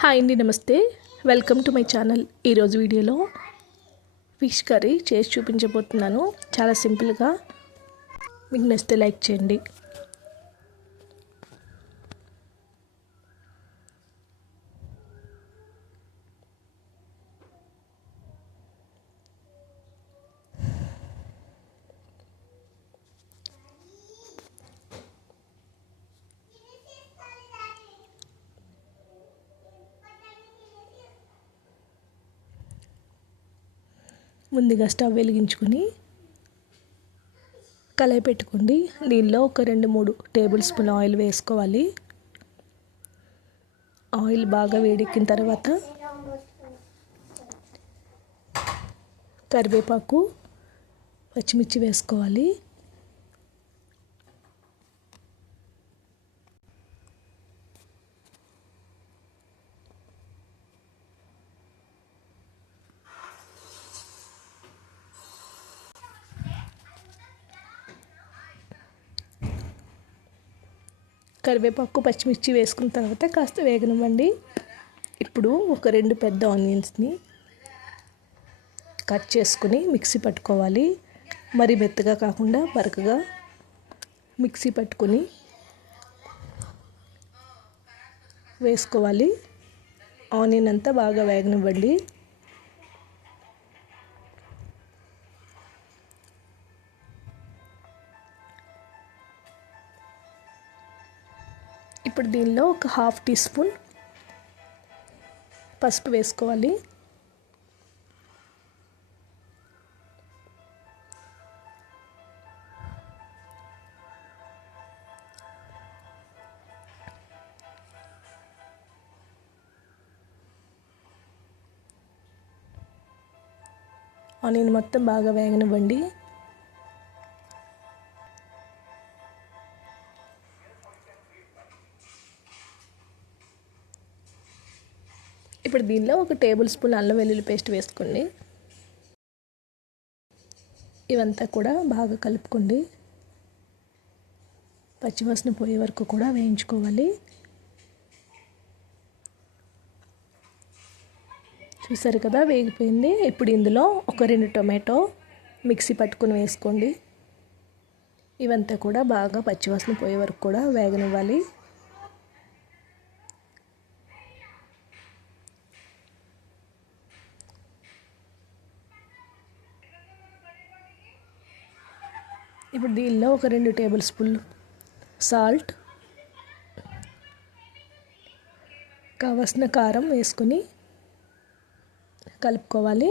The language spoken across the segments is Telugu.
హాయ్ అండి, నమస్తే. Welcome to my channel. ఈరోజు వీడియోలో ఫిష్ కర్రీ చేసి చూపించబోతున్నాను. చాలా సింపుల్గా. మీకు నచ్చితే లైక్ చేయండి. ముందుగా స్టవ్ వెలిగించుకొని కళాయి పెట్టుకోండి. దీనిలో ఒక 2-3 టేబుల్ స్పూన్ ఆయిల్ వేసుకోవాలి. ఆయిల్ బాగా వేడెక్కిన తర్వాత కరివేపాకు, పచ్చిమిర్చి వేసుకోవాలి. కరివేపాకు, పచ్చిమిర్చి వేసుకున్న తర్వాత కాస్త వేగనివ్వండి. ఇప్పుడు ఒక 2 పెద్ద ఆనియన్స్ని కట్ చేసుకుని మిక్సీ పట్టుకోవాలి. మరి మెత్తగా కాకుండా బరకగా మిక్సీ పట్టుకొని వేసుకోవాలి. ఆనియన్ అంతా బాగా వేగనివ్వండి. ఇప్పుడు దీనిలో ఒక 1/2 టీ స్పూన్ పసుపు వేసుకోవాలి. ఆనియన్ మొత్తం బాగా వేగనివ్వండి. ఇప్పుడు దీనిలో ఒక టేబుల్ స్పూన్ అల్లం వెల్లుల్లి పేస్ట్ వేసుకోండి. ఇవంతా కూడా బాగా కలుపుకోండి. పచ్చివాసన పోయే వరకు కూడా వేయించుకోవాలి. చూసారు కదా, వేగిపోయింది. ఇప్పుడు ఇందులో ఒక 2 టొమాటో మిక్సీ పట్టుకుని వేసుకోండి. ఇవంతా కూడా బాగా పచ్చివాసన పోయే వరకు కూడా వేగనివ్వాలి. ఇప్పుడు దీనిలో ఒక 2 టేబుల్ స్పూన్లు సాల్ట్, కావలసిన కారం వేసుకొని కలుపుకోవాలి.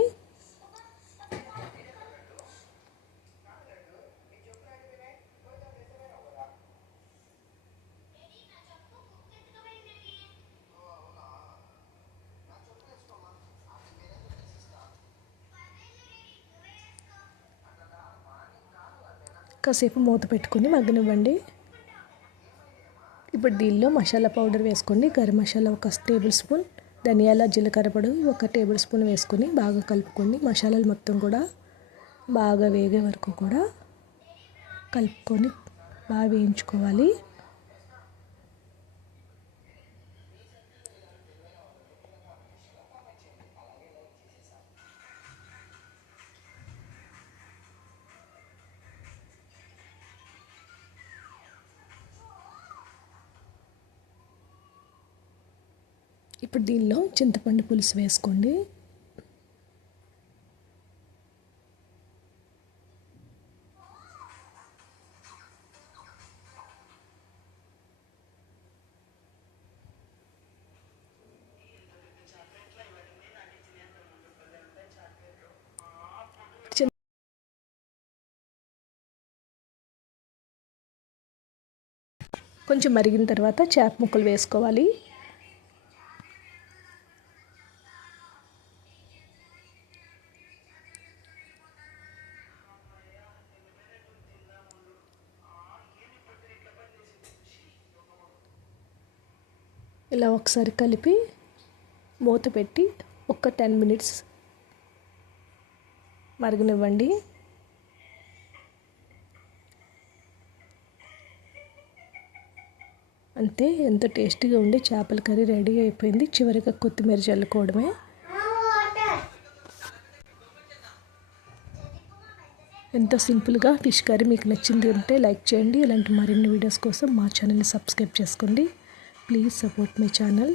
కాసేపు మూత పెట్టుకొని మగ్గనివ్వండి. ఇప్పుడు దీనిలో మసాలా పౌడర్ వేసుకోండి. గరం మసాలా 1 టేబుల్ స్పూన్, ధనియాల జీలకర్ర పొడి 1 టేబుల్ స్పూన్ వేసుకొని బాగా కలుపుకోండి. మసాలాలు మొత్తం కూడా బాగా వేగే వరకు కూడా కలుపుకొని బాగా వేయించుకోవాలి. ఇప్పుడు దీనిలో చింతపండు పులుసు వేసుకోండి. కొంచెం మరిగిన తర్వాత చేప ముక్కలు వేసుకోవాలి. ఇలా ఒకసారి కలిపి మూత పెట్టి ఒక 10 మినిట్స్ మరగనివ్వండి. అంతే, ఎంతో టేస్టీగా ఉండే చేపల కర్రీ రెడీ అయిపోయింది. చివరిగా కొత్తిమీర చల్లుకోవడమే. ఎంతో సింపుల్గా ఫిష్ కర్రీ మీకు నచ్చింది అంటే లైక్ చేయండి. ఇలాంటి మరిన్ని వీడియోస్ కోసం మా ఛానల్ని సబ్స్క్రైబ్ చేసుకోండి. Please support my channel.